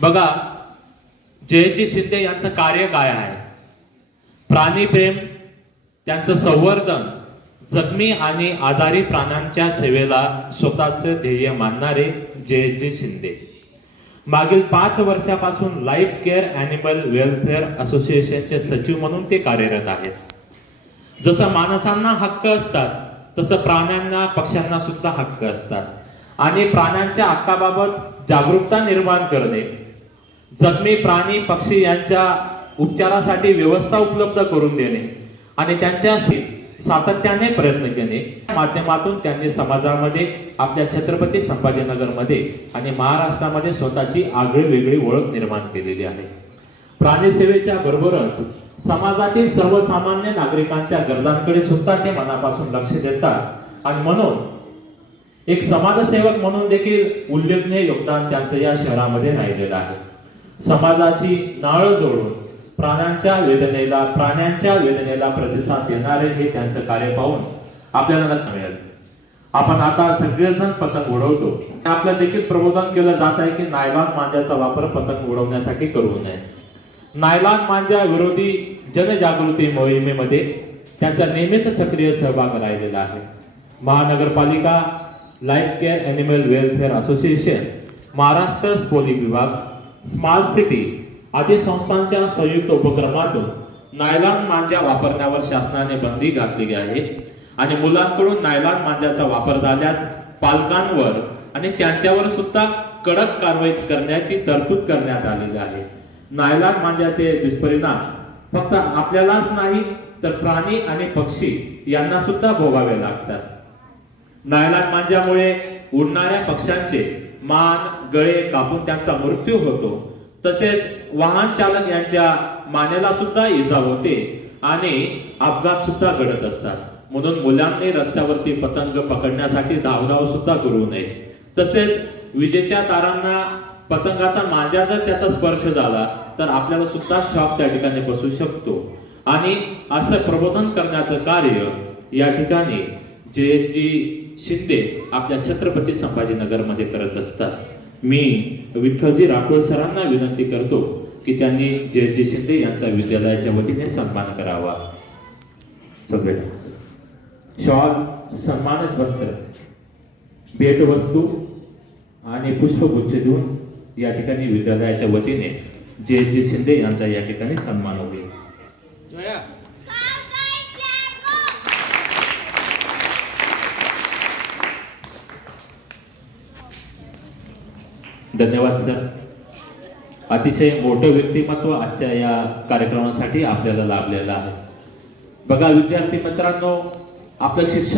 बघा, जयजी शिंदे यांचं कार्य काय आहे? प्राणीप्रेम, त्यांचं संवर्धन, जखमी आणि आजारी प्राण्यांच्या सेवेला स्वतःचे ध्येय मानणारे जयजी शिंदे मागील 5 वर्षापासून लाईफ केअर ॲनिमल वेलफेअर असोसिएशनचे सचिव म्हणून ते कार्यरत आहेत। जसं माणसांना हक्क असतात तसं प्राण्यांना, पक्ष्यांना सुद्धा हक्क असतात आणि प्राण्यांच्या हक्काबाबत जागरूकता निर्माण करणे, जखमी प्राणी पक्षी यांच्या उपचारासाठी व्यवस्था उपलब्ध करून देणे आणि त्यांच्या सातत्याने प्रयत्न केले माध्यमातून त्यांनी समाजामध्ये, आपल्या छत्रपती संभाजीनगरमध्ये आणि महाराष्ट्रामध्ये स्वतःची आगळीवेगळी ओळख निर्माण केलेली आहे। प्राणी सेवेच्या बरोबरच समाजातील सर्वसामान्य नागरिकांच्या गरजांकडे सुद्धा ते मनापासून लक्ष देतात आणि म्हणून एक समाजसेवक म्हणून देखील उल्लेखनीय योगदान त्यांचं या शहरामध्ये राहिलेलं आहे। समाजाशी नाळ जोडून प्राण्यांच्या वेदनेला प्रतिसाद देणारे हे त्यांचं कार्य पाहून आपल्याला मिळेल। आपण आता सगळेजण पतंग उडवतो, आपलं देखील प्रबोधन केलं जात आहे की नायलॉन मांजाचा वापर पतंग उडवण्यासाठी करू नये। नायलॉन मांजा विरोधी जनजागृती मोहिमेमध्ये त्यांचा नेहमीच सक्रिय सहभाग राहिलेला आहे। महानगरपालिका, life care animal welfare association, Maharashtra police विभाग, स्मार्ट सिटी आदी संस्थांच्या संयुक्त उपक्रमातून नायलॉन मांजा वापरण्यावर शासनाने बंदी घातलेली आहे आणि मुलांकडून नायलॉन मांजाचा वापर झाल्यास पालकांवर आणि त्यांच्यावर सुद्धा कडक कारवाई करण्याची तरतूद करण्यात आलेली आहे। नायलॉन मांजाचे दुष्परिणाम फक्त आपल्यालाच नाही तर प्राणी आणि पक्षी यांना सुद्धा भोगावे लागतात। नायलॉन मांजामुळे उडणाऱ्या पक्ष्यांचे मान, गळे कापून त्यांचा मृत्यू होतो, तसेच वाहन चालक यांच्या मानेला सुद्धा इजा होते आणि अपघात सुद्धा घडत असतात। म्हणून मुलांनी रस्त्यावरती पतंग पकडण्यासाठी धावधाव सुद्धा करू नये। तसेच विजेच्या तारांना पतंगाचा मांजा जर त्याचा स्पर्श झाला तर आपल्याला सुद्धा शॉक त्या ठिकाणी बसू शकतो आणि असं प्रबोधन करण्याचं कार्य या ठिकाणी जयजी शिंदे आपल्या छत्रपती संभाजीनगर मध्ये करत असतात। मी विठ्ठलजी राठोड सरांना विनंती करतो की त्यांनी जयजी शिंदे यांचा विद्यालयाच्या वतीने सन्मान करावा। सगळे शॉल, सन्मानपत्र, भेटवस्तू आणि पुष्पगुच्छ देऊन या ठिकाणी विद्यालयाच्या वतीने जयजी शिंदे यांचा या ठिकाणी सन्मान होईल। धन्यवाद सर। अतिशय मोठं व्यक्तिमत्व आजच्या या कार्यक्रमासाठी आपल्याला लाभलेलं आहे। बघा विद्यार्थी मित्रांनो, आपलं शिक्षण